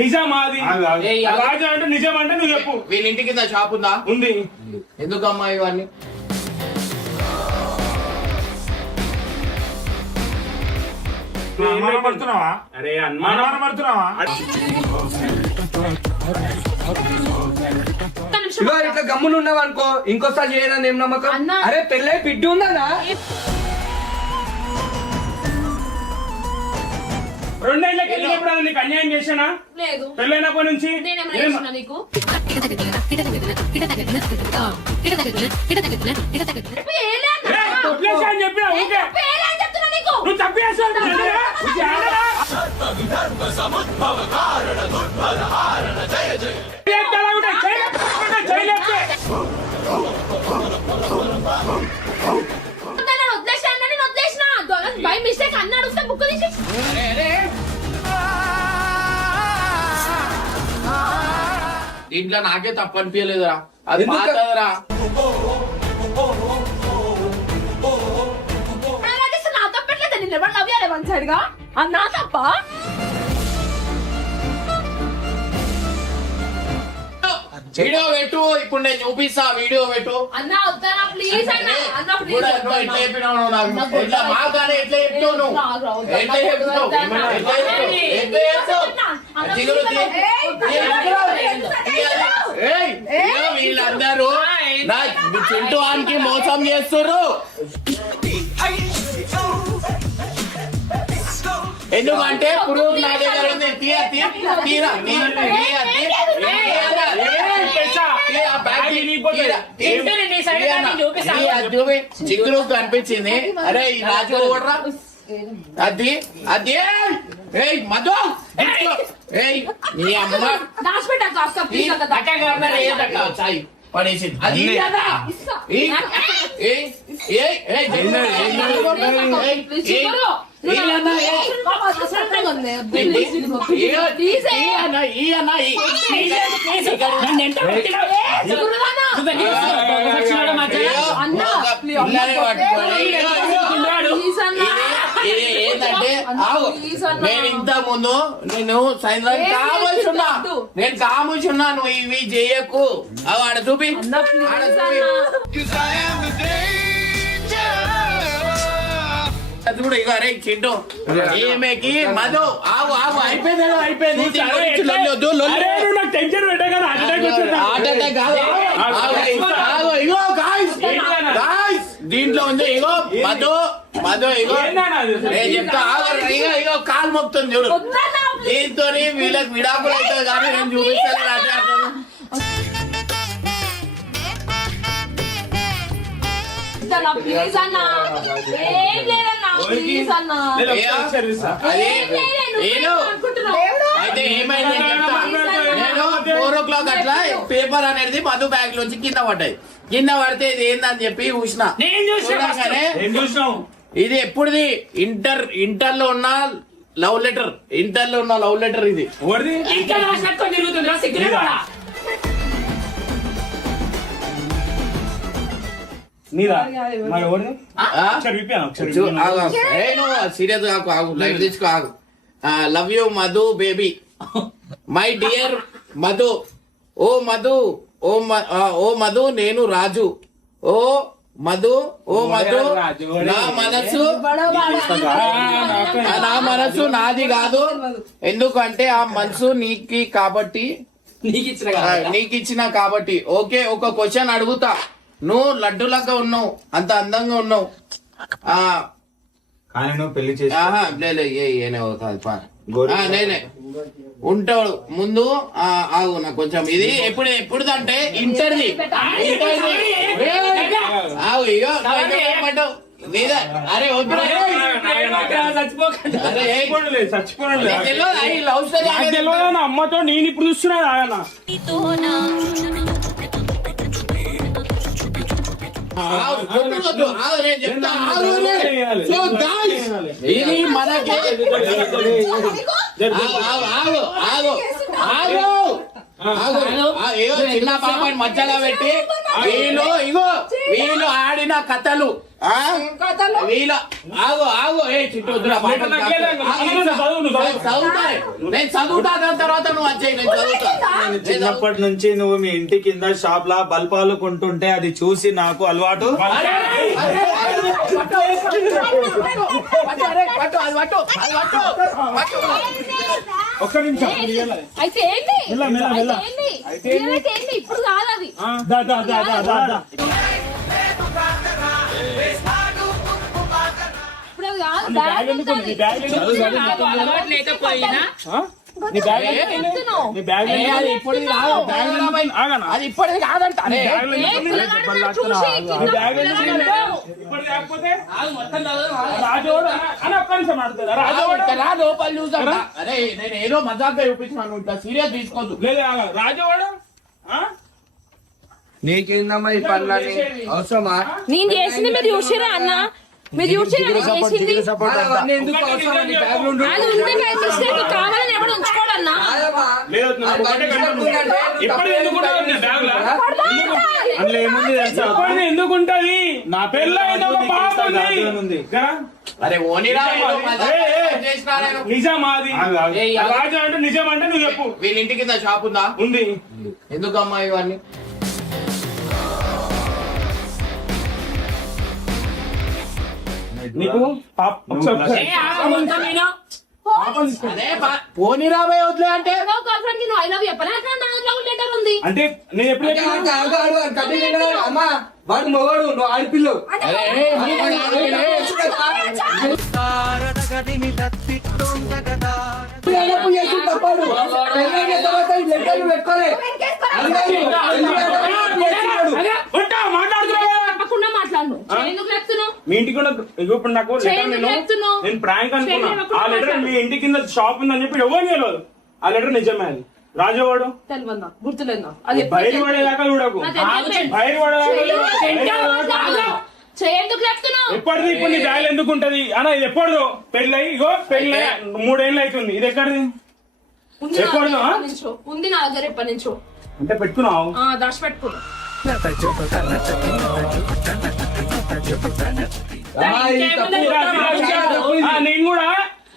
నిజం అది రాజు అంటే నిజం అంటే నువ్వు చెప్పు. వీళ్ళ ఇంటి కింద షాప్ ఉందా? ఉంది. ఎందుకమ్మా ఇవన్నీ? అరే అనుమానం పడుతున్నావా? ఇట్లా గమ్మున ఉన్నావు అనుకో, ఇంకోసారి చేయనని ఏం నమ్మకం? అరే పెళ్ళై బిడ్డ ఉందా? 2 ఏళ్ళకి వెళ్ళినప్పుడు నీకు అన్యాయం చేశానా? లేదు. పెళ్ళైనప్పటి నుంచి నీకు అని చెప్పినా నువ్వు తప్పేస్తావు. బై మిస్టేక్ అన్నాడు బుక్ తీసి దీంట్లో నాకే తప్పు అనిపించలేదురా. అది మాట్లాడరా. నా తప్పట్లేదు. నేను ఎవరు నవ్వాలి వన్ సైడ్ గా అన్నా తప్ప. వీడియో పెట్టు. ఇప్పుడు నేను చూపిస్తా. వీడియో పెట్టు. అన్నా వద్దానా ప్లీజ్ అన్నా. అన్నా ప్లీజ్. ఎట్లా చెప్పినావు నాకు? ఎట్లా మాట్లాడే ఎట్లా చెప్తావు నువ్వు? ఎట్లా చెప్తావు? వీళ్ళందరూ నా చింటూ ఆనికి మోసం చేస్తున్నారు. ఎందుకంటే ప్రూఫ్ నా దగ్గర ఉంది. చిక్కులు కనిపించింది. అరే ఈ రాజు కూడా అది అది మధు నీ అమ్మ పడేసింది. అది ఏంటంటే నేను ఇంత ముందు నేను కాముచున్నా. నేను కాముచున్నా. నువ్వు ఇవి చేయకు. అవి ఆడ చూపి. అది కూడా ఇక అరే చింటూ ఏమేకి మధు ఆగు ఆగు అయిపోయింది. అయిపోయింది. టెన్షన్ పెట్టా కదా దీంట్లో ఉంది. ఇగో మధు మధు ఇగో నేను చెప్తా. ఇగో కాలు మొక్కుతుంది చూడు. దీంతో వీళ్ళకి విడాకులు అవుతుంది కానీ నేను చూపిస్తాను. ప్లీజ్ అన్నా. ఏం లేదన్నా ప్లీజ్ అన్నా. అయితే ఏమైంది చెప్తా. నేను 4 o'clock అట్లా పేపర్ అనేది మధు బ్యాగ్ లోంచి కింద పడ్డాయి. కింద పడితే ఇది ఏందని చెప్పి చూసినా. ఇది ఎప్పుడుది? ఇంటర్ లో ఉన్న లవ్ లెటర్. ఇంటర్ లో ఉన్న లవ్ లెటర్ ఇది. సీరియస్ కాకు. ఆగు లైట్ తీసుకో. ఆగు. Love you Madhu baby. My dear Madhu. ఓ మధు ఓ మధు నేను రాజు. ఓ మధు నా మనసు నాది కాదు. ఎందుకంటే ఆ మనసు నీకి కాబట్టి నీకు ఇచ్చిన కాబట్టి. ఓకే ఒక క్వశ్చన్ అడుగుతా. నువ్వు లడ్డు లాగా ఉన్నావు. అంత అందంగా ఉన్నావు. పెళ్లి చేసి నేనే ఉంటాడు ముందు. ఆగు నాకు కొంచెం ఇది ఎప్పుడుదంటే ఇంటర్ది. ఆగు ఇగో అరే అమ్మతో నేను ఇప్పుడు చూస్తున్నా. ఇది మనకి చిన్న పాపని మధ్యలో పెట్టి వీళ్ళు ఆడిన కథలు ఆ? వీళ్ళ ఆగు ఆగు ఏ చిట్టు వద్దురా, పాపం చదువుతాయి. నేను చదువుతా, దాని తర్వాత నువ్వు వచ్చేయి, నేను చదువుతా. చిన్నప్పటి నుంచి నువ్వు మీ ఇంటి కింద షాప్ లా బల్పాలు కొంటుంటే అది చూసి నాకు అలవాటు. ఒక్క నిమిషం అయితే ఏంటి అయితే ఏంటి ఇప్పుడు కాదు అది ఇప్పుడు అది కాదు బ్యాగ్ ఉంటుంది. అలవాటు లేకపోయినా నీ బ్యాగ్ ఏం చెప్తున్నావు? నీ బ్యాగ్ ఏ, అది ఇప్పటిది కాదు, బ్యాగ్ లో పోయి- ఆగనా? అది ఇప్పటిది కాదంట అరే. ఏ పిల్లగాడు నన్ను చూసి కింద పిల్లగాడు ఇప్పుడు లేకపోతే రాజోడు అని ఒక్క నిమిషం ఆడుతుందా రాజోడు? ఇక్కడ రా, లోపల చూసాడా? అరే నేను ఏదో మజాక్గా చూపించినాను, ఇంత సీరియస్ తీసుకోవద్దు. లేదు రాజోడు నీకేందమ్మా ఈ పనులని అవసరమా? నేను చేసింది మీరు చూసిరా అన్న, మీరు చూసిరా నేను చేసింది అవన్నీ ఎందుకు అవసరమా? నీ బ్యాగ్ లో ఉండు. అది ఉంది బై మిస్టేక్, కావాలని ఎవడు ఉంచుకోడన్నా కాదమ్మా. లేదు అది బై మిస్టేక్ ఉందంటే నువ్వు ఇప్పుడు తప్పు ఎందుకు చేస్తున్నావు. ఉంటుంది బ్యాగ్ లో? అందులో ఏముంది తెలుసా? ఎప్పుడు ఎందుకు ఉంటది? నా పెళ్ళ పెళ్ళ ఒక పాప ఉంది. ఉంది. గా? అరే ఓనిరా, ఏదో మజాక్ ఏ, ఏ. చేసినా నేను. నిజమా అది? ఆగు, ఆగు. ఏయ్, రాజు అంటే నిజం అంటే నువ్వు చెప్పు. వీళ్ళ ఇంటి కింద షాప్ ఉందా? ఉంది. ఎందుకమ్మా ఇవన్నీ? నీకు పాప ఒకసారి- అదే పోనీరా పోయి వదిలే అంటే గర్ల్ ఫ్రెండ్ కి నువ్వు ఐ లవ్ చెప్పలే, అట్లా నా లవ్ లెటర్ ఉంది. అంటే నేను ఎప్పుడు అంటే ఆగు, ఆగు, ఆగు, ఆగు, కట్టి తిన్నాడు. అమ్మా వాడు మొగడు, నువ్వు ఆడపిల్లు. అరే, ఎల్లప్పుడూ చేసి తప్పాడు. పెళ్ళైన తర్వాత ఈ లెక్కలు పెట్టుకోలే. అది కాదు. ఎందుకు చేస్తున్నాడు? ఉంటా మాట్లాడుతున్నావు కదా? తప్పకుండా మాట్లాడు. ఎందుకు చెప్తున్నావు? మీ ఇంటికి కూడా ఇగో ఇప్పుడు నాకు లెటర్ చేయను చెప్తున్నావు. నేను ప్రాంక్ అనుకున్నా. చేయను ఆ లెటర్ మీ ఇంటి కింద షాప్ ఉందని చెప్పి ఎవరు తెలియదు. ఆ లెటర్ నిజమే అది. రాజవాడు తెలియదు నాకు, గుర్తులేదు నాకు. అది బయట పడేదాకా చూడకు. బయట పడేదాకా ఎందుకు చెప్తున్నావు? ఎప్పటిది ఇప్పుడు నీ బ్యాగ్ ఎందుకు ఉంటది అన్న? ఇది ఎప్పటిదో పెళ్ళి ఇగో పెళ్ళి 3 ఏళ్ళు అవుతుంది. ఇది ఎక్కడిది? ఉంది నా ఎప్పుడు? దగ్గర ఎప్పటి నుంచో. ఉంది నా దగ్గర ఎప్పటి నుంచో. అంటే పెట్టుకున్నావు. దాచి పెట్టుకున్నా. అమ్మా, ఇది తప్పు. ఆ,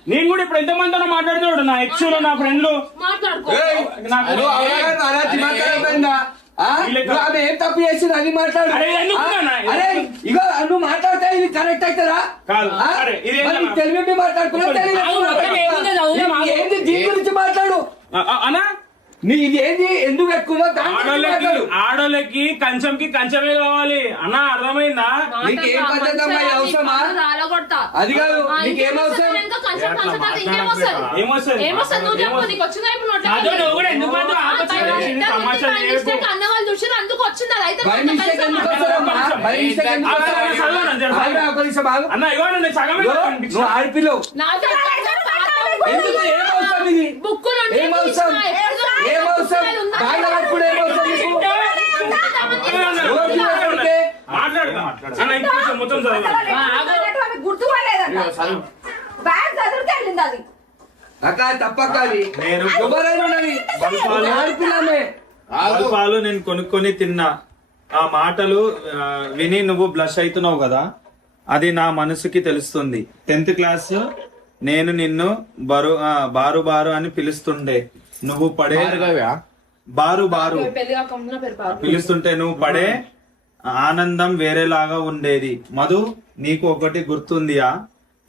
నేను కూడా ఇప్పుడు ఎంతమందితో మాట్లాడుతున్నాడు. నా ఎక్స్ నా ఫ్రెండ్లు మాట్లాడుకో. ఏయ్, నాకు నువ్వు అవగాహన అలా దిమాగ్ ఖరాబ్ అయిందా? ఆ? నువ్వు ఆమె ఏం తప్పు చేసింది అది మాట్లాడు. అరే, ఎందుకు ఆ? నాన్న? అరే ఇగో నువ్వు మాట్లాడితే ఇది కరెక్ట్ అవుతుందా? కాదు. ఆ? అరే, ఇదేంటన్నా? మరి నీకు తెలివి మాట్లాడుకున్నా తెలియదు. ఆగు, మొత్తం ఏముందో చదువుదాం, ఆగు. ఏంది దీని గురించి మాట్లాడు. అన్నా నీ ఇది ఏంది ఎందుకు పెట్టుకున్నావు దాని గురించి మాట్లాడు. ఆడోళ్ళకి కంచంకి కంచమే కావాలి అన్న, అర్థమైందా? నీకు ఏం పద్ధతి అమ్మా, ఇది అవసరమా? రాలగొడతా. అది కాదు, నీకు ఏం అవసరం? ఇంకా కొంచెం కొంచెం కాదు, ఇంకేమొస్తది? ఏమొస్తుంది? ఏమొస్తది నువ్వు చెప్పు. నీకు వచ్చిందా ఇప్పుడు నోట్లో? అదో నువ్వు కూడా ఎందుకు మాత్రం ఆ, ఆపచ్చు? బయట ఇది తమాషా బయట చేయకు. mistake అన్న వాళ్ళు చూసిర్రు, అందుకు వచ్చింది. అది అయితే బై మొత్తం మిస్టేక్ కలిసి ఎందుకు మాట్లాడు. వస్తుందమ్మా? బై మిస్టేక్ ఎందుకు ఆ, వస్తుంది? చదవను, చదవను. ఆగురా, ఒక నిమిషం ఆగు. అన్న ఇగో నేను సగమే ఇగో, కనిపించా. నువ్వు ఆడపిల్లవు. నాకు ఎందుకు ఏం అవసరం ఇది? బుక్కులు ఉంటే ఏం అవసరం? తీసినా, ఎప్పుడు ఏం అవసరం? ఉందా? బాగా పట్టుకుని ఏం అవసరం నీకు? రోజు మాట్లాడితే మాట్లాడతా అన్న ఇంకొంచెం మొత్తం చదవాలి. గుర్తుకోలేదంట. చదువు. బ్యాగ్ చదువుకి వెళ్ళింది అది. అక్క తప్పక్క అది. నేను ఎవరైనా ఉన్నది. ఒక ఆడపిల్లమే. బల్పాలు నేను కొనుక్కొని తిన్నా. ఆ మాటలు విని నువ్వు బ్లష్ అవుతున్నావు కదా, అది నా మనసుకి తెలుస్తుంది. 10th క్లాస్ నేను నిన్ను బారు బారు అని పిలుస్తుండే. నువ్వు పడే భార్గవ్యా? బారు బారు పెళ్లి కాకుండా పేరు పారు. పిలుస్తుంటే నువ్వు పడే ఆనందం వేరేలాగా ఉండేది. మధు, నీకు ఒకటి గుర్తుందియా?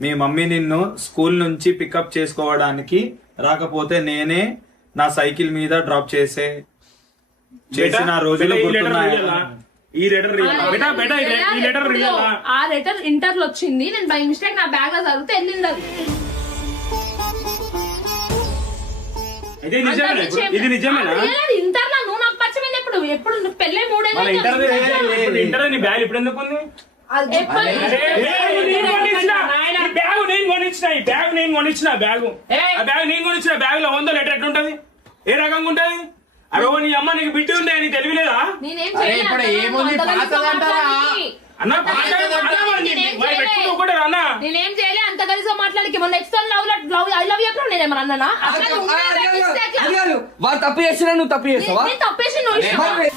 మీ మమ్మీ నిన్ను స్కూల్ నుంచి పికప్ చేసుకోవడానికి రాకపోతే నేనే నా సైకిల్ మీద డ్రాప్ చేసిన రోజులు గుర్తున్నాయా? ఈ లెటర్ బెటా బెటా ఈ లెటర్ రియలా? ఆ లెటర్ ఇంటర్ లో వచ్చింది. నేను బై మిస్టేక్ నా బ్యాగ్ లో చదివితే వెళ్ళింది అది. ఇది నిజమేనా? ఇది నిజమేనా? ఇంటర్ లో నువ్వు నాకు పరిచయం ఎప్పుడు ఎప్పుడు నువ్వు పెళ్ళే మన ఇంటర్ ఇంటర్ నీ బ్యాగ్ ఇప్పుడు ఎందుకు ఉంది? ఎప్పుడు బ్యాగ్ నేను కొనిచ్చిన బ్యాగ్ లో 100 లెటర్ ఎట్లుంటది? ఏ రకంగా ఉంటది? అరే నీ అమ్మ నీకు బిడ్డ ఉండే నీ తెలివిలేదా? నేనేం అరే, చేయలేదు. ఇప్పుడు అంతగా ఏముంది? అంతగా పాతదంటారా? మాట్లాడి. అన్న ఒకటే అన్న నేనేం చేయలే అంత కలిసి మాట్లాడికి మొన్న ఎక్స్టర్నల్ లవ్ ఐ లవ్ ఎప్పుడు నేను ఏమన్నా అన్నానా? అట్లా నువ్వు ఉండే mistake లా. అది కాదు. వాడు తప్పు చేసినా నువ్వు తప్పు చేస్తావా? నేను తప్పేసి నువ్వు ఇష్టం. మరి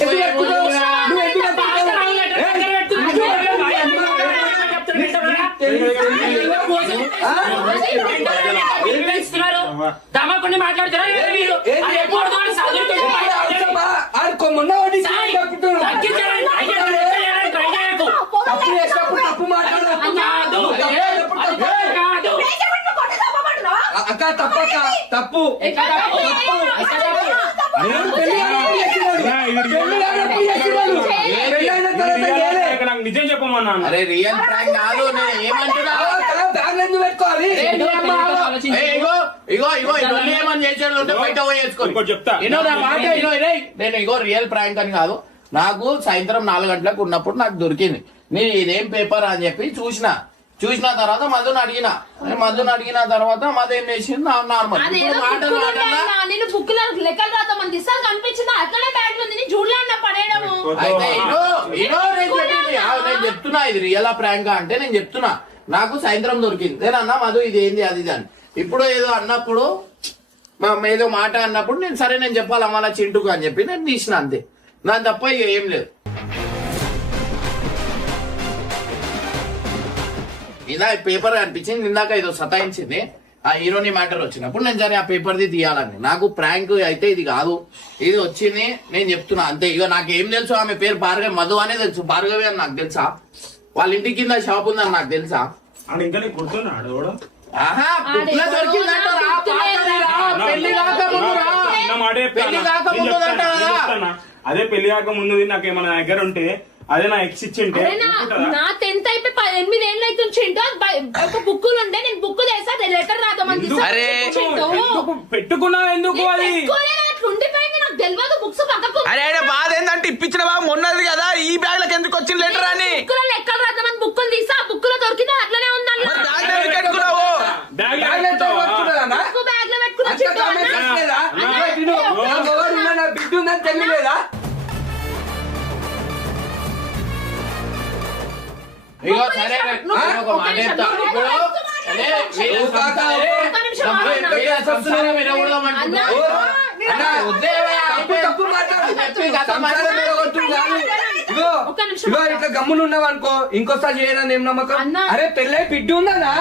ఎందుకు పెట్టుకున్నావు? నువ్వు ఎందుకు పెట్టుకున్నావు? దమ్మకుండా మాట్లాడుతున్నారు మొన్న వాడి తప్పు చేసినప్పుడు తప్పు మాట్లాడు. అక్క తప్పక్క తప్పు నాకు నిజం చెప్పమన్నా. అరే రియల్ ప్రాంక్ కాదు, నేను ఏమంటున్నా బ్యాగ్ ఎందుకు పెట్టుకోవాలి? ఇగో ఇవన్నీ ఏమని చేసాడు ఉంటే బయట పోయేసుకో. ఇంకోటి చెప్తా. నేను ఇగో రియల్ ప్రాంక్ అని కాదు, నాకు సాయంత్రం 4 గంటలకు ఉన్నప్పుడు నాకు దొరికింది నీ ఇదేం పేపర్ అని చెప్పి చూసిన తర్వాత మధుని అడిగిన తర్వాత మధు ఏం చేసింది నార్మల్ నేను బుక్ లెక్కలు రాద్దామని తీసాను కనిపించింది అట్లనే బ్యాగ్ ఉంది చూడలే అన్న పడేయడము. అయితే నేను చెప్తున్నా ఇది రియల్ ప్రాంక్ అంటే నేను చెప్తున్నా నాకు సాయంత్రం దొరికింది. నేను అన్నా మధు ఇది ఏంది అది అని. ఇప్పుడు ఏదో అన్నప్పుడు ఏదో మాట అన్నప్పుడు నేను సరే నేను చెప్పాలి అమ్మ చింటుకు అని చెప్పి నేను తీసిన అంతే, నా తప్ప ఇక ఏం లేదు. ఇలా పేపర్ అనిపించింది ఇందాక ఏదో సతాయించింది ఆ హీరోని మ్యాటర్ వచ్చినప్పుడు నేను సరే ఆ పేపర్ది తీయాలని. నాకు ప్రాంక్ అయితే ఇది కాదు, ఇది వచ్చింది నేను చెప్తున్నా అంతే. ఇక నాకేం తెలుసు ఆమె పేరు భార్గవి, మధు అనే తెలుసు, భార్గవి అని నాకు తెలుసా, వాళ్ళ ఇంటి కింద షాప్ ఉందని నాకు తెలుసా. ఇంకా నీకు గుర్తున్నాడు కూడా ఆహా బుక్లో దొరికిందంట రా, పెళ్లి కాకముందు రా, పెళ్లి కాకముందు అంట కదా. అదే పెళ్లి కాక ముందు నాకు ఏమైనా దగ్గర ఉంటే అదే నా ఎక్స్ ఇచ్చింటే నా 10th అయిపోయి 8 ఏళ్ళు అవుతుంది. ఒక బుక్కులు ఉండే నేను బుక్ చేసా లెటర్ రాద్దామని పెట్టుకున్నావు ఎందుకు అది ఉండిపోయింది నాకు తెలియదు. బుక్స్ పక్కకు అరే బాధ ఏంటంటే ఇప్పించిన బాబు మొన్నది కదా ఈ బ్యాగ్ లకు ఎందుకు వచ్చిన లెటర్ అని బుక్కులో లెక్కలు రాద్దామని బుక్కులు తీసా బుక్కులో దొరికింది అట్లనే ఉందని బ్యాగ్ లో పెట్టుకున్నావా? బిడ్డ ఉందని తెలియలేదా? ఇగో సరే ఒక మాట చెప్తా. ఇట్లా గమ్ములు ఉన్నావు అనుకో ఇంకోసారి చేయనని ఏం నమ్మకం? అరే పెళ్ళై బిడ్డ ఉందా?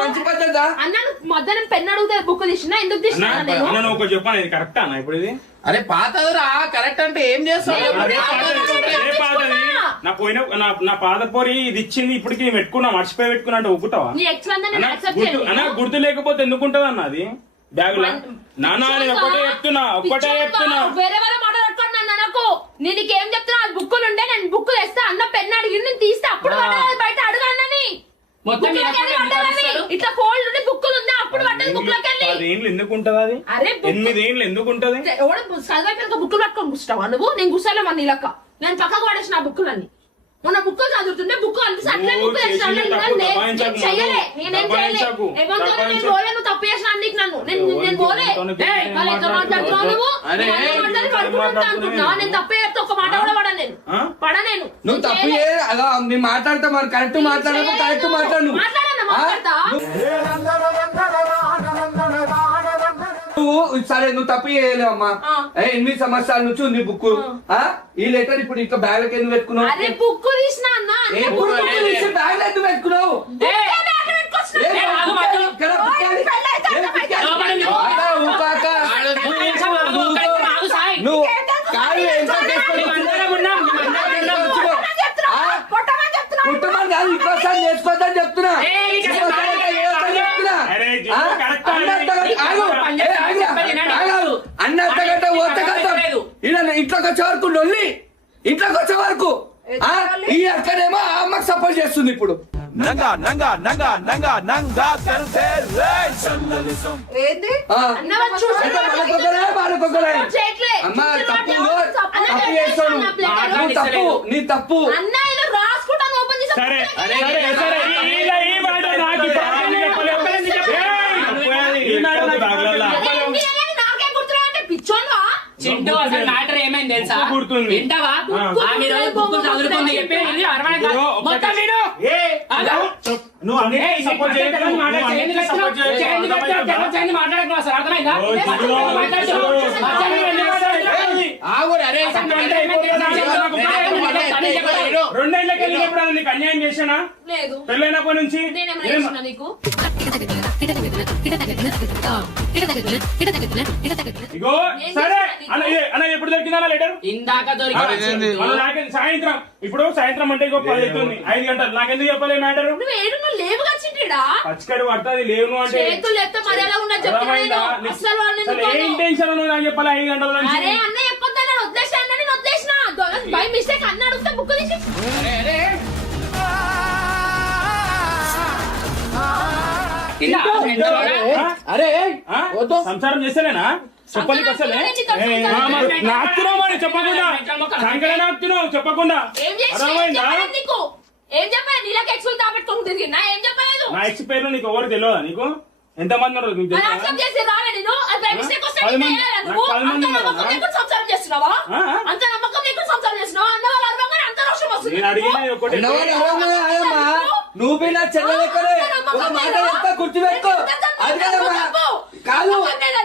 మంచి పద్ధతి అన్న మధ్యాహ్నం పెన్ అడిగితే బుక్ తీసినా ఎందుకు తీసినా ఒక చెప్పాను ఇది కరెక్ట్ అన్న ఇప్పుడు ఇది. అరే పాతదిరా కరెక్ట్ అంటే ఏం చేస్తావు? నా పోయిన నా పాత పోరి ఇది ఇచ్చింది ఇప్పటికి పెట్టుకున్నా మర్చిపోయి పెట్టుకున్నా అంటే ఒప్పుతావా? అన్న గుర్తు లేకపోతే ఎందుకుంటది అన్న అది బ్యాగ్ లో? నాన్న ఒక్కటే చెప్తున్నా వేరే వాళ్ళ మాట పట్టుకోండి అన్న నాకు. నేను నీకేం చెప్తున్నా ఆ బుక్కులు ఉండే నేను బుక్ తెస్తా అన్న పెన్ అడిగి నేను తీస్తే అప్పుడు బయట అడుగు అన్నని ఇట్లా ఫోల్డ్ ఉండి బుక్కులు ఉంది అప్పుడు పట్టదు బుక్ లోకి వెళ్ళి. 10 ఏళ్ళు ఎందుకు ఉంటది అది? 8 ఏళ్ళు ఎందుకు ఉంటది? చదివాక బుక్కులు పట్టుకొని కూర్చుంటావా నువ్వు? నేను కూర్చోలే మన ఇలాక నేను పక్కకు పడేసిన ఆ బుక్కులన్నీ. మొన్న బుక్కులు చదువుతుంటే బుక్ అనిపిస్తే అట్లే బుక్ చెయ్యలే నేనేం చేయలే నేను పోలే నువ్వు తప్పు చేసిన నీకు నన్ను నేను పోలే వాళ్ళు ఎక్కడ మాట్లాడుతున్నావు నువ్వు అనుకుంటున్నావు? నేను తప్పు చేస్తే ఒక మాట కూడా పడ నేను నువ్వు తప్పు అలా మేము మాట్లాడతా మరి కరెక్ట్ మాట్లాడదు కరెక్ట్ మాట్లాడు మాట్లాడతా నువ్వు సరే నువ్వు తప్పు చేయలేవు అమ్మా. 8 సంవత్సరాల నుంచి ఉంది బుక్. ఈ లెటర్ ఇప్పుడు ఇంకా బ్యాగ్ లో ఎందుకు పెట్టుకున్నావు? బుక్ తీసిన బ్యాగ్ లో ఎందుకు పెట్టుకున్నావు? నువ్వు కుటుంబం కాదు ఇంకోసారి నేర్చుకోవద్దని చెప్తున్నా. అన్నట్టగట్ట ఓటగట్టలేదు ఇంట్లోకి వచ్చే వరకు లొల్లి ఇంట్లోకి వచ్చే వరకు ఈ అక్కడేమో ఆ అమ్మకి సపోర్ట్ చేస్తుంది ఇప్పుడు. నంగా నంగా నంగా నంగా నంగా అమ్మా తప్పు చేస్తాడు తప్పు నీ తప్పు. సరే వింటూ అసలు మ్యాటర్ ఏమైంది తెలుసా? బుక్కు గుర్తుంది. వింటావా? బుక్కు ఆమె రోజు బుక్కులు చదువుకుంది చెప్పి ఇది అరవై కాదు. ఇదిగో, మొత్తం విను. ఆగు. నువ్వు అన్నిటికీ ఏయ్, ఇది support పక్కన చేయకు. పెట్టుకొని మాట్లాడు. నువ్వు చేయండి అన్నిటికీ support చేయకు. చేయండి అర్థమైందా? చేయండి మాట్లాడకు అసలు అర్థమైందా? ఓ, జిగురు, మాట్లాడు. జిగురు. అసలు నువ్వు ఎందుకు మాట్లాడుతున్నావు? ఆగు అరే అసలు మ్యాటర్ ఏమైంది తెలుసా? నాకు పని చెప్పాలి. రెండేళ్ళకి వెళ్ళినప్పుడు నీకు అన్యాయం చేశానా? లేదు పెళ్ళైనప్పటి నుంచి నేనేమైనా చేసినా నీకు ఇగో సరే అన్న ఎప్పుడు దొరికిందా లెటర్? ఇందాక దొరికింది. సాయంత్రం ఇప్పుడు సాయంత్రం అంటే ఇంకో 10 అవుతుంది 5 గంటలు నాకెందుకు చెప్పలే మ్యాటర్? నువ్వు ఏడు నువ్వు లేవుగా చిట్టిడా పచ్చికడు పడుతుంది లేవు అంటే చేతులు ఎత్తే మర్యాద ఉన్నది చెప్తున్నా అసలు ఏ ఇంటెన్షన్ నాకు చెప్పాలి 5 గంటల నుంచి? అరే అన్న చెప్పొద్దా నేను వదిలేసాను నేను వదిలేసిన బై మిస్టేక్ అన్న అడిగితే బుక్ తీసి అరే ఆ? సంసారం చేస్తేనేనా చెప్పడానికి వస్తలే నాకుతున్నావు మరి చెప్పకుండా సంకడే నాకుతున్నావు చెప్పకుండా ఏం చేసి అర్థమైందా? నీకు ఏం చెప్పాలి నీళ్ళకి ఎక్స్పెల్ దాపెట్టుకుని తిరిగినా ఏం చెప్పలేదు నా ఎక్స్ పేరు నీకు ఎవరు తెలియదా నీకు? ఎంతమంది ఉన్నారు నీకు తెలుసా? యాక్సెప్ట్ చేసి రాలే నేను అది బై మిస్టేక్ వస్తే 10 మంది చేయాలి నువ్వు నాకు 10 మంది అంత ఉన్నారా? నమ్మకం నీకు సంసారం చేస్తున్నావా ఆ? అంత నమ్మకం నీకు సంసారం చేస్తున్నావా అన్న వాళ్ళు అర్థంగానే అంత రోషం వస్తుంది నేను అడిగిన ఒకటి నువ్వు పోయినా చెల్లెలెక్కలే ఒక మాట చెప్తా గుర్తుపెట్టుకో అది కదమ్మా కాదు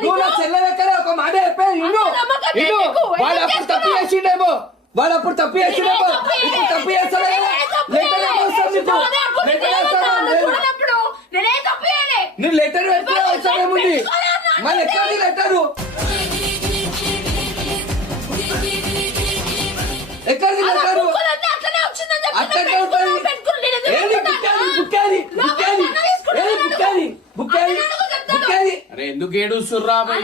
నువ్వు నా చెల్లెలెక్కలే ఒక మాట చెప్పే ఇను ఇను వాడు అప్పుడు తప్పు చేసిండేమో వాడు అప్పుడు తప్పు చేసిండేమో ఇప్పుడు తప్పు చేస్తాడే నువ్వు లెటర్ పెడితే అవసరమేముంది మళ్ళీ ఎక్కడ లెటరు ఎక్కడికి లెటరు అట్లనే ఉంటుంది ఏది బుక్కాది బుక్కాది బుక్కాది ఏది బుక్కాది బుక్కాది బుక్కాది అరే ఎందుకు ఏడుస్తుర్రా భయ్?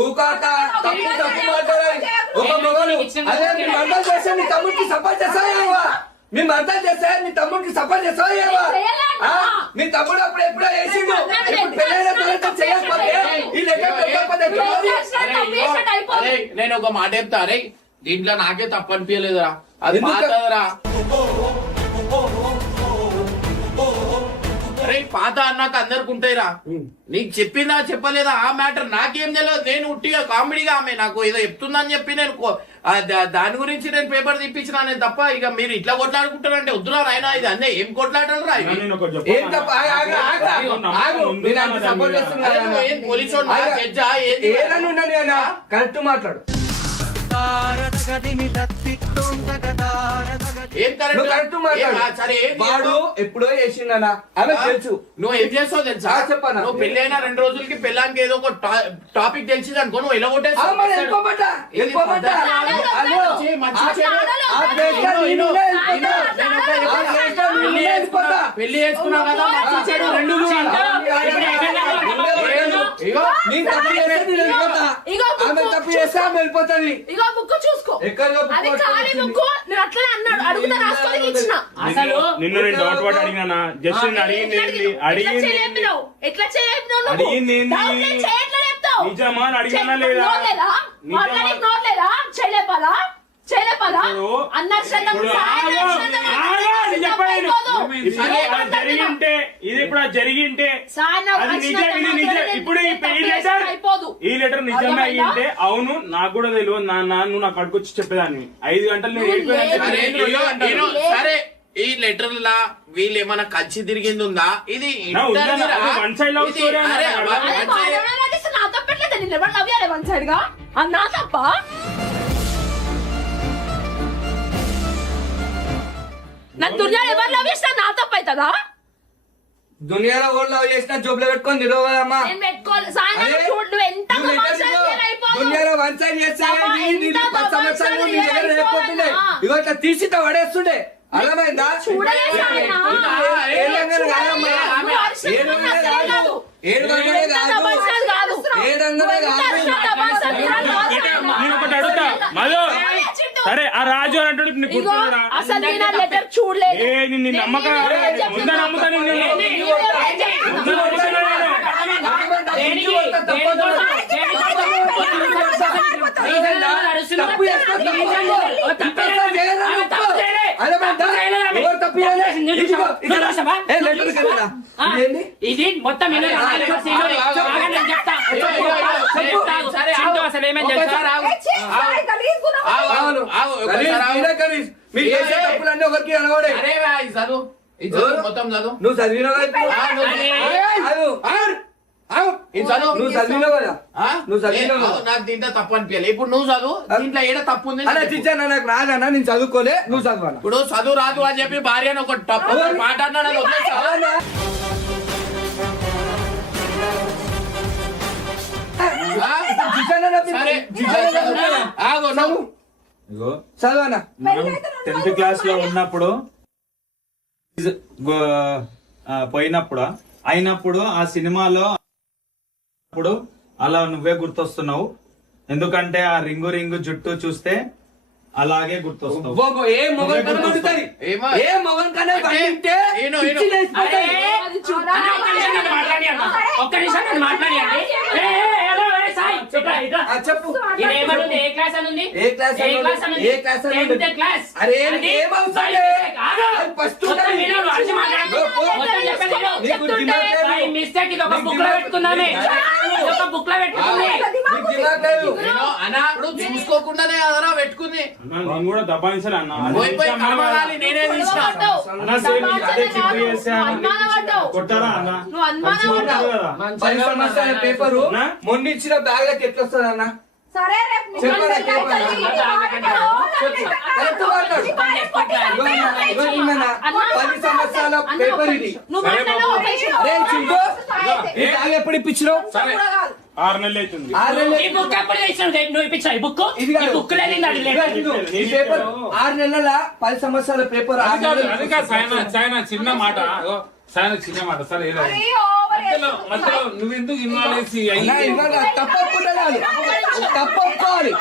ఊకాక తప్పు తప్పు మాట్లాడాలి ఒక మొగలు అదే మీరు అర్థం చేస్తే నీ తమ్ముడికి సపోర్ట్ చేస్తావా మేము అర్థం చేస్తే నీ తమ్ముడికి సపోర్ట్ చేస్తావా మీ తమ్ముడు అప్పుడు ఎప్పుడో వేసిండు ఇప్పుడు పెళ్ళైన తర్వాత చేయకపోతే ఈ లెక్క పెట్టకపోతే అరే నేను ఒక మాట చెప్తా అరే దీంట్లో నాకే తప్పు అనిపించలేదురా అది ఎందుకు? పాతదరా అరే పాత అన్నాక అందరికి ఉంటాయిరా నీకు చెప్పిందా చెప్పలేదా ఆ మ్యాటర్ నాకేం తెలియదు నేను ఉట్టిగా కామెడీగా ఆమె నాకు ఏదో చెప్తుందని చెప్పి నేను దాని గురించి నేను పేపర్ తెప్పించిన నేను తప్ప ఇక మీరు ఇట్లా కొట్లాడుకుంటారంటే వద్దురా నాయనా ఇది అన్నీ ఏం కొట్లాడరా నేను ఒకటి చెప్పనా? ఏం తప్ప సపోర్ట్ చేస్తున్నా ఏం పోలీసు జడ్జా ఏదని ఉన్నాను నేను కరెక్ట్ మాట్లాడు ఏం నువ్వు కరెక్ట్ మాట్లాడు సరే ఏం వాడు ఎప్పుడో చేసిండనా ఆమె తెలుసు నువ్వు ఏం చేస్తావు తెలుసా చెప్పనా నువ్వు పెళ్లి అయినా 2 రోజులకి పెళ్ళానికి ఏదో ఒక టాపిక్ తెలిసింది అనుకో నువ్వు ఎలా కొట్టేస్తావు వెళ్ళిపోబట్టా వెళ్ళిపోబట్టా పెళ్లి చేసుకున్నావు కదా మంచి చెడు రెండు తప్పు చేస్తే ఆమె వెళ్ళిపోతుంది ఇగో బుక్ చూసుకో ఎక్కడికో book అది ఖాళీ బుక్ నేను అట్లనే అన్నాడు అడుగుతా రాసుకొని ఇచ్చిన అసలు నిన్ను నేను డౌట్ పడి అడిగినా జస్ట్ నేను అడిగింది ఏంది? అడిగింది ఏంది? ఎట్లా చేయలేపినావు నువ్వు? అడిగింది ఏంది? డౌట్ లేదు, చేయట్లే చెప్తావు. నిజమా అని అడిగినా లేదా? నోట్ లేదా? నిజమా? మాట్లాడేకి నోట్ లేదా? చేయలేపాలా? చేయలేపాలా? ఇప్పుడు- అన్న శ్రద్ధ ఇప్పుడు సాయం ఆగు, శ్రద్ధ ఆగు, నేను చెప్పేది విను. అయిపోదు. ఇప్పుడు అదే అది మాట్లాడుతున్నా. జరిగింటే ఇది ఇప్పుడు అది జరిగింటే సాయం అది నిజం ఇది నిజం ఇప్పుడు ఈ లెటర్ అయిపోదు. ఈ లెటర్ నిజమే అర్థమైందా? అయ్యింటే అవును నాకు కూడా తెలియదు నాన్న నువ్వు నాకు అడుకొచ్చి చెప్పేదాన్ని 5 గంటలు నేను వెళ్ళిపోయాను సరే, నేను సరే ఈ లెటర్ లా వీళ్ళు ఏమైనా కలిసి తిరిగింది ఉందా ఇది నా ఉందా? ఇంటర్వ్యూరా? అది one side love ఇది- story అన్న అరే, కదా. one అదే side- మాట్లాడడం అంటే నా తప్పట్లేదు నేను ఎవరు నవ్వాలి వన్ సైడ్ గా నా తప్ప నాకు దుర్యాలు ఎవరు లవ్ చేస్తా నా తప్ప అవుతుందా దునియాలో ఓళ్ళు లవ్ చేసినా జోబులో పెట్టుకొని నిలవదమ్మా నేను పెట్టుకోవాలి సాయంత్రం చూడు నువ్వు ఎంత దునియాలో వన్ సైడ్ చేస్తే సంవత్సరాలు నీ దగ్గర లేకపోతుండే ఇగో ఇట్లా తీసి ఇట్లా పడేస్తుండే అర్థమైందా చూడలేదు నాయనా. ఏడు వందలు కాదమ్మా నువ్వు అరిసిన 7 వందలు కాదు 7 వందలే కాదు 7 వందలే కాదు నేను ఒకటి అడుగుతా మధు సరే ఆ రాజు అని అంటాడు నీకు ఇగో గుర్తుందా? అసలు నేను ఆ లెటర్ చూడలేదు ఏ నిన్ను నమ్మకం ముందా నమ్ముతా నిన్ను ముందా నమ్ముతున్నా నేను తప్పు చేస్తా తప్పియాలే? ఇదిగో, ఇక్కడ. చూసావా? ఏ, లెటర్ ఇక్కడ రా. ఇదేంటి? ఇది మొత్తం నేను చెప్తా సరే, చింటూ అసలు ఏమేం తెలుసా? ఒక్కసారి ఆగు. అవును. ఆగు, గలీజ్, ఒక్కసారి ఆగు. మీరే గలీజ్. మీరు చేసే తప్పులన్నీ ఒకరికి అనవాడే. అరే వా, ఇది చదువు, ఇది చదువు, మొత్తం చదువు. నువ్వు చదివినావు కదా ఇప్పుడు? ఇది చదువు. నువ్వు చదివినావు కదా? ఆ? నువ్వు చదివినావు ఏ, కదా? నాకు దీంట్లో తప్పు అనిపించాలి. ఇప్పుడు నువ్వు చదువు, దీంట్లో ఏడ తప్పు ఉంది అలా టీచర్ నాకు రాదన్నా, నేను చదువుకోలే, నువ్వు చదవాలా? ఇప్పుడు చదువు రాదు అని చెప్పి భార్యను ఒక తప్పు మాట్లాడినాడని వదిలేస్తావా? అవునా? ఆ? ఇప్పుడు టీచర్ అన్నా సరే, టీచర్ అన్నా చదువుకోలే? ఆగు, నువ్వు. ఇగో చదవనా? మనం 10th క్లాస్ లో ఉన్నప్పుడు పోయినప్పుడు అయినప్పుడు ఆ సినిమాలో అప్పుడు అలా నువ్వే గుర్తొస్తున్నావు. ఎందుకంటే ఆ రింగు రింగు జుట్టు చూస్తే అలాగే గుర్తొస్తావు. ఒబ్బో, ఏ మొగన్ కన్నా మండుతుంది. ఏమో? ఏ మొగన్ కన్నా అంటే, మండితే ఈను, పిచ్చి ఈను. లేచిపోతుంది. ఒక్క నిమిషం నన్ను మాట్లాడియండి. ఆ, చెప్పు. ఇది ఏమనుంది? ఏ క్లాస్ అని ఉంది? ఏ క్లాస్ ఏ అని క్లాస్ అని ఉంది? ఏ క్లాస్ అని 10th ఉంది? క్లాస్. అరే, అది ఏమవుతుంది? scientific. ఆగు. అది first మొత్తం ఉండాలి. విను, నువ్వు అరిచి మాట్లాడు. ఓ, ఓ. మొత్తం చెప్పేది విను. నీకు దిమాగ్ లేదు. బై మిస్టేక్ ఇది ఒక నీకు బుక్ లో దిమాగ్ పెట్టుకుందామే. లేదు. ఇది ఒక బుక్ లో పెట్టుకుంది. నీకు దిమాగ్ లేదు. నేను అన్నా ఇప్పుడు చూసుకోకుండానే అదరా పెట్టుకుంది. అన్న, నేను కూడా దబాయించాలి అన్న. పోయి పోయి కర్మగాలి నేనే తీసిన. అన్న, సేమ్ అదే చిక్కు చేసాను. కొట్టారా అన్న? నువ్వు అనుమానం మంచిగా పడ్డావు. ఉంటుంది కదా. 10 సంవత్సరాల పేపరు నా? మొన్న ఇచ్చిన బ్యాగ్ లకి ఎట్లా వస్తుంది అన్న? సరే రేపు చెప్పరా, నిజం చెప్పరా. చెప్పు. కరెక్ట్ మాట్లాడు. ఇదిగో అన్న, ఇదిగో ఇమ్మన్న. 10 సంవత్సరాల పేపర్ ఇది. నువ్వు మాట్లాడవు, ఒక విషయం. అరే చింటూ, ఈ బ్యాగ్ ఎప్పుడు ఇప్పించినావు? సరే. కూడా కాదు. 6 నెలలు అవుతుంది. 6 నెలలు. ఈ బుక్ ఎప్పుడు ఇచ్చినావు? నువ్వు ఇప్పించావు ఈ బుక్? ఇది కాదు. ఈ బుక్ లేదు ఇది అది లేదు. ఇదిగో ఈ పేపర్ 6 నెలల 10 సంవత్సరాల పేపర్ 6 నెలలు. అది కాదు సాయన చిన్న మాట సాయన చిన్న మాట సరే ఏదో. అరే, ఓవర్ మధ్యలో మధ్యలో నువ్వెందుకు ఇన్వాల్వ్ చేసి అన్నా, ఇవాళ తప్పకుండా కాదు. తప్పొప్పుకోవాలి.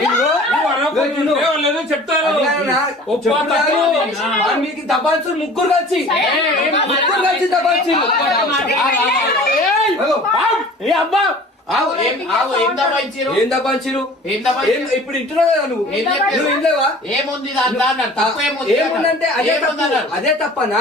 నువ్వు అరవకుండా వాళ్ళు ఏదో చెప్తారు మీకు దబాల్సిన ముగ్గురు కలిసి దబాల్సిండు. ఏ అబ్బా ఆగు, ఏం దబాయించిరు? ఏం దబాల్చిరు? ఏం దబాయించిరు? ఇప్పుడు ఇంటున్నావు కదా నువ్వు. ఏం చెప్పారు? నువ్వు ఇంట్లేవా? ఏముంది దాంట్లో అన్నారు. తప్పు ఏముంది ఏముందంటే అదే ఏముంది తప్పు. అన్నారు. అదే తప్పనా?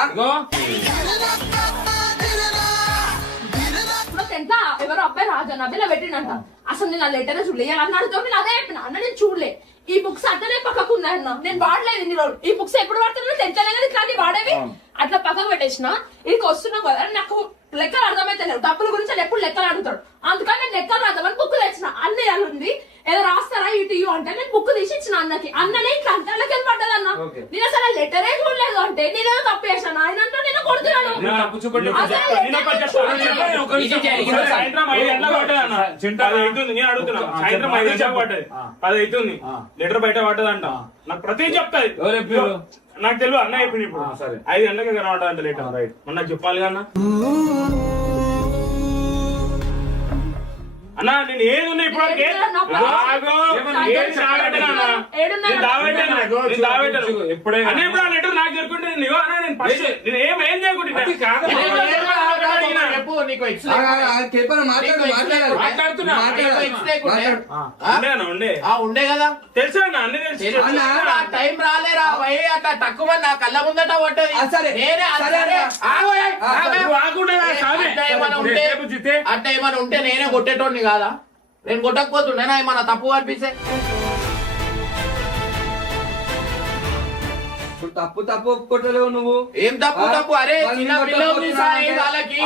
ఎంత ఎవరో అబ్బాయి రాజు అన్న అబ్బాయిలో పెట్టిండంట. అసలు నేను ఆ లెటర్ చూడలే అన్నాడుతో నేను అదే చెప్పిన అన్న నేను చూడలే. ఈ బుక్స్ అట్లనే పక్కకు ఉన్నాయన్న, నేను వాడలేదు ఇన్ని రోజులు. ఈ బుక్స్ ఎప్పుడు వాడుతున్నా తెచ్చలేదు, ఇట్లాంటి వాడేవి అట్లా పక్కకు పెట్టేసిన. ఇదికి వస్తున్నావు కదా, నాకు లెక్కలు అర్థమైతే లేవు. డబ్బుల గురించి ఆయన ఎప్పుడు లెక్కలు అడుగుతాడు. అందుకని నేను లెక్కలు రాద్దామని బుక్ తెచ్చిన. అన్ని అది ఉంది, ఏదో రాస్తారా ఇటు అంటే నేను బుక్ తీసి ఇచ్చిన అన్నకి. అన్ననే ఇట్లా అంటే అన్నకి వెళ్ళి పడ్డది అన్న. నేను అసలు ఆ లెటరే చూడలేదు అంటే నేనేదో తప్పు చేశాను. ఆయన అంటే నేను కొడుతున్నాను. తప్పు చూపట్టి ఇది జరిగింది. సాయంత్రం 5 గంటలకు పడ్డది అన్న. 10 అవుతుంది, నేను అడుగుతున్నా. సాయంత్రం 5 గంటలకు పడ్డది. 10 అవుతుంది, లెటర్ బయట పడ్డదంట. నాకు ప్రతి చెప్తాది. ఎవరు చెప్పారు? నాకు తెలియదు అన్న చెప్పింది. ఇప్పుడు సరే. 5 గంటలకి కనబడదంట లెటర్. మొన్న నాకు చెప్పాలి అన్న. అన్నా నేను ఏది ఉన్నా ఇప్పుడు లెటర్ నాకు జరుగుతుంటే నేను ఏం చేయకుంటున్నా. చెప్పు, నీకు పేపర్ మాట్లాడాలి. మాట్లాడుతున్నా. ఉండే ఉండే కదా తెలుసు అన్న, అన్ని తెలుసు. టైం రాలేరా భయ్, అట్లా తక్కువ నా కళ్ళ ముందట పడ్డది. సరే. నేనే సరే. అంటే ఏమైనా ఉంటే నేనే కొట్టేటోడిని కాదా? నేను కొట్టకపోతుండేనా ఏమన్నా తప్పు అనిపిస్తే? ఇప్పుడు తప్పు ఒప్పుకోవట్లేవు నువ్వు. ఏం తప్పు తప్పు? అరే చిన్న పిల్లలు వాళ్ళకి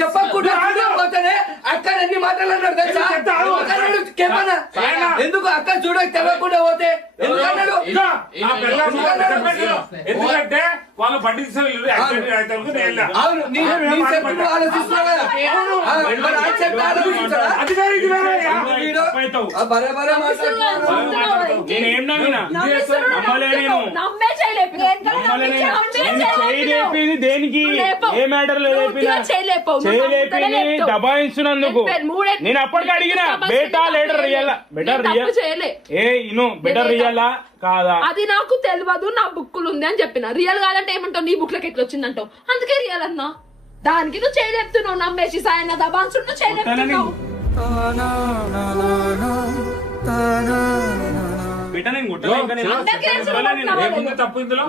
చెప్పకుండా అక్కడ ఎన్ని మాట్లాడినాడు తెలుసా? ఎందుకు అక్క చూడక తెలియకుండా పోతే ఎందుకన్నాడు? ఎందుకంటే వాళ్ళు బండి తీసుకెళ్ళి అవును, నీ చెప్పిన ఆలోచిస్తున్నావు కదా. మరి ఆ చెప్పిన ఆలోచించాడా? బరాబరా మాట్లాడుతున్నాడు. నేనేం నమ్మినా నమ్మలే. నేను నమ్మే చేయలేపు. చేయలేపింది దేనికి? ఏ మ్యాటర్ లో చేయలేపింది దబాయిస్తున్నందుకు. నేను అప్పటికి అడిగిన బేటా లెటర్ రియల్ బెటర్ రియల్ ఏ ఇను బెటర్ రియల్ కాదా? అది అది నాకు తెలియదు, నా బుక్కులు ఉంది అని చెప్పిన. రియల్ కాదంటే ఏమంటావు, నీ బుక్ లకి ఎట్లా వచ్చిందంటావు, అందుకే రియల్ అన్నా. దానికి నువ్వు చేయలేపుతున్నావు, నమ్మేసి సాయన దబాన్స్ నువ్వు చేయలేపుతున్నావు. బిడ్డ నేను గుట్టలే ఇంకా నేను అందరికీ తెలుసు గుట్టలే నేను. నువ్వు ఏముంది తప్పు ఇందులో?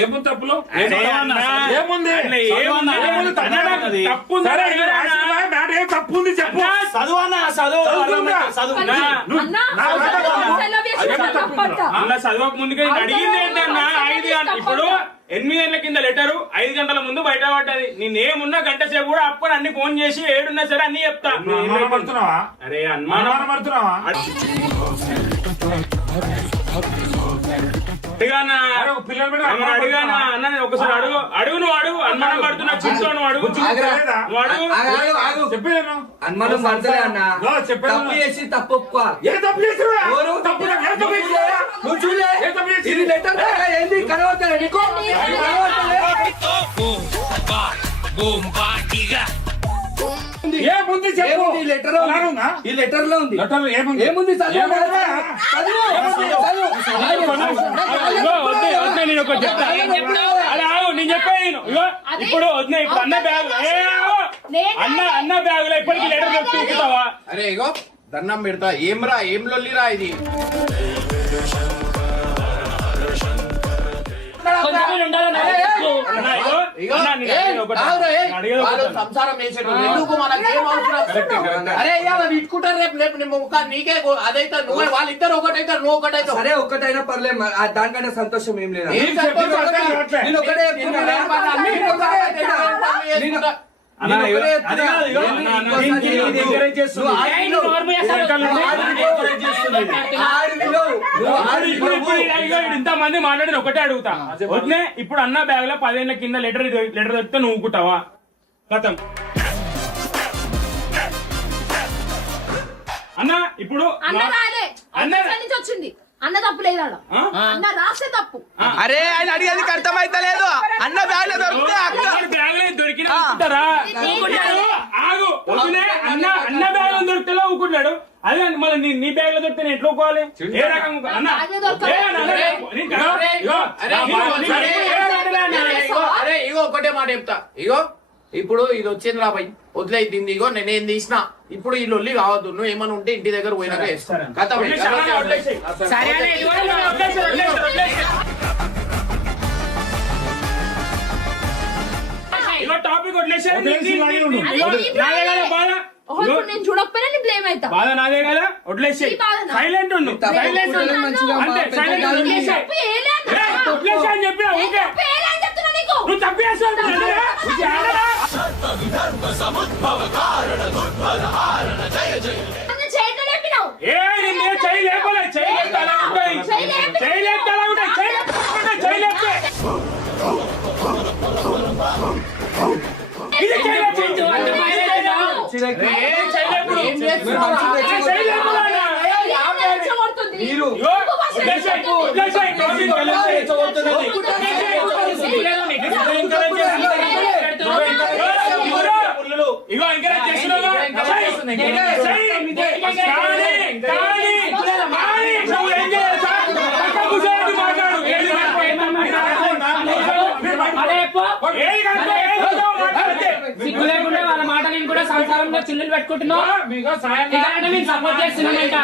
ఏముంది తప్పులో? అరే అన్నా, ఏముంది? అట్లా ఏముంది? ఏముంది? తప్పు తప్పుంది. సరే, ఇది రాసిన మాట ఏం తప్పు ఉంది చెప్పు. చదువు అన్న చదువు చదువుతుందా? చదువు అన్నా, నా సెలవు చేసిన తప్పంట. అలా చదవక ముందుగా నేను అడిగింది ఏంటన్నా 5 గంటలు ఇప్పుడు 8 గంటల కింద లెటరు 5 గంటల ముందు బయట పడ్డది. నేనేమున్నా గంట సేపు కూడా అప్పుడు అన్ని ఫోన్ చేసి 7 ఉన్నా సరే అన్ని చెప్తా. అనుమానపడుతున్నావా? అరే అనుమానం అనుమానపడుతున్నావా? అడిగానా అరే, ఒక పిల్లలు పెట్టి ఏమన్నా అడిగానా అన్న, నేను ఒకసారి అడుగు నువ్వు అడుగు. అనుమానం పడుతున్నా చిరుతో నువ్వు అడుగు. లేదా? నువ్వు అడుగు. చెప్పేదేను? అనుమానం పడతలే అన్న. నో, చెప్పేది తప్పు నో. చేసి తప్పు ఒప్పుకోవాలి. ఏ తప్పు చేసినా? ఎవరు? తప్పు ఏ తప్పు చేసినా? నువ్వు చూడలే? ఏ తప్పు చేసినా? ఇది లెటర్ ఏంది కనబడతలే నీకు? కనబడతలే? ఏముంది చెప్పు. ఏముంది ఈ లెటర్ లో ఉంది? అలాగే ఉందా? ఈ లెటర్ లో ఉంది. లెటర్లో ఏముంది? ఏముంది చదువు. ఏముంది? ఇగో వద్దే వద్దే నేను ఒకటి చెప్తా. అలా ఆగు, నేను చెప్పేది ఇగో ఇప్పుడు వద్దే ఇప్పుడు అన్న బ్యాగ్ అన్న బ్యాగులో ఇప్పటికి లెటర్ చూపుతావా? అరే ఇగో దండం పెడతా. ఏమ్రా ఏం లొల్లిరా ఇది? అన్న, ఇగో అన్న, నేను ఒకటి అడిగేది వాళ్ళు ఒకటి. సంసారం చేసేటోళ్ళు ఎందుకు మనకి ఏం అవసరం? అరే ఇవాళ ఇట్టుకుంటారు, రేపు రేపు నీ ముఖాన్ని నీకే అదైతే నువ్వు వాళ్ళిద్దరు ఒకటైతారు, నువ్వు ఒకటైతావు. సరే ఒక్కటైనా పర్లేదు, దానికంటే సంతోషం ఏం లేదా? ఏం సంతోషం? నేను ఒకటే చెప్తున్నా. నేను ఒకటే చెప్తున్నా. నేను- అన్న, నేను ఒకటే అది కాదు, ఇగో, చెప్తున్నా. అన్న, దీనికి ఇది encourage చేస్తుంది. నువ్వు ఆడిలో- encourage చేస్తుంది ఇది. ఆడిలో నువ్వు ఇప్పుడు ఇంత మంది మాట్లాడి ఒకటే అడుగుతా. వద్దే ఇప్పుడు అన్న బ్యాగ్ లో 10 ఏళ్ల కింద లెటర్ దొరికితే నువ్వు ఊకుంటావా? గతం అన్న ఇప్పుడు అన్న రాలే, అన్న అన్న నుంచి వచ్చింది. అన్న తప్పు లేదు ఆడ. అన్న రాసే తప్పు. అరే ఆయన అడిగేది అర్థమైతలేదు. అన్న బ్యాగ్ లో దొరికితే అక్క బ్యాగ్ లో దొరికిన ఊకుంటారా? ఊకుంటాడు. ఆగు వద్దునే అన్న బ్యాగ్ లో దొరికితే ఊకుంటాడు. అదే మళ్ళీ నీ బ్యాగ్ లో దొరికితే నేను ఎట్లా ఊకోవాలి? ఏ రకం అన్న అరే ఇగో ఒకటే మాట చెప్తా. ఇగో ఇప్పుడు ఇది వచ్చింది రా భయ్, వదిలే దీన్ని. ఇగో నేనేం తీసిన ఇప్పుడు ఈ లొల్లి కావద్దు. నువ్వు ఏమన్నా ఉంటే ఇంటి దగ్గర పోయినాక వేస్తా. కథ టాపిక్ వదిలేసి ఓహో, ఇప్పుడు నేను చూడకపోయినా నీ బ్లేమ్ అవుతా. బాధ నాదే కదా, వదిలేసి నీ బాధనా? సైలెంట్ ఉండు. సైలెంట్ ఉండు. అంతే సైలెంట్ ఉండు. వదిలేసి. తప్పు ఏలే అన్న. వదిలేసి అని చెప్పినా నేను ఊకే తప్పు ఏలే అని చెప్తున్నా నీకు. నువ్వు తప్పేస్తావు. అన్న చేయక లేపినావు. ఏ నేను చేయలేకపోలే. చేయలేపుతా అలా ఉంటాయి. చేయలేపుతా అలా ఉంటాయి. చేయలేపుతా ఇది చేయలేపు. ఏం చేస్తున్నావు? రెచ్చగొడుతుంది. మీరు ఇగో, వదిలేసేయ్. వదిలేసేయ్. టాపిక్ వదిలేసేయ్. ఇగో ఎంకరేజ్ చేస్తున్నావా? నువ్వు ఏం చేయాలి? పక్క కూర్చోవద్దు, మాట్లాడు. ఏది సిగ్గు లేకుండా వాళ్ళ మాట నేను కూడా సంసారంలో చిల్లులు పెట్టుకుంటున్నావు. మీకు సాయం ఇలాంటి మేము సపోర్ట్ చేస్తున్నామంట.